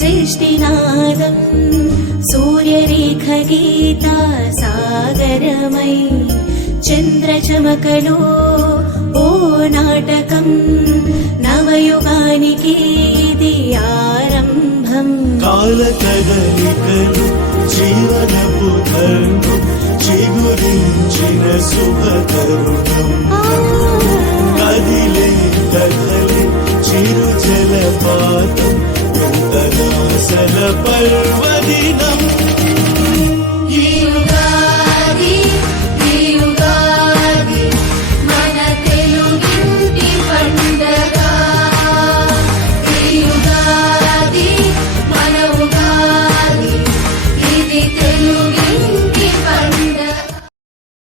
సృష్టినాదం సూర్యరేఖ గీతా సాగరమై చంద్రచమకలో ఓ నాటకం నవయుగానికి ఇది ఆరంభం. కాల కదలికలు జీవనపు ధర్మం చిగురించిన శుభతరుణం. కదిలే కదలే చిరు జలపాతం నూతనాసల పర్వదినం.